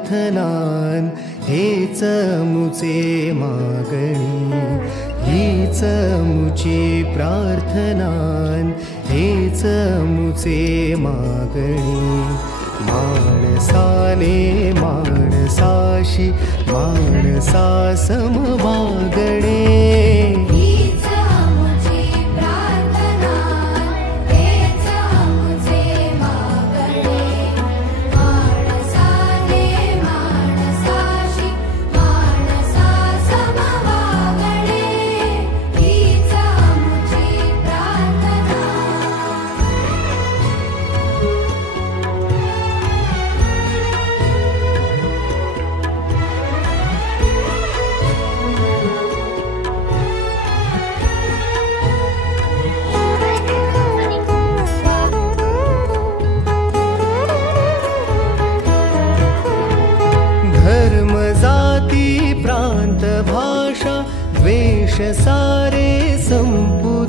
प्रार्थनान हेच मुचे मागणी, हीच मुची प्रार्थनान हेच मुचे मागणी। माणसाने माणसाशी माणसा सम वागणे, धर्म जाती प्रांत भाषा द्वेष सारे संपू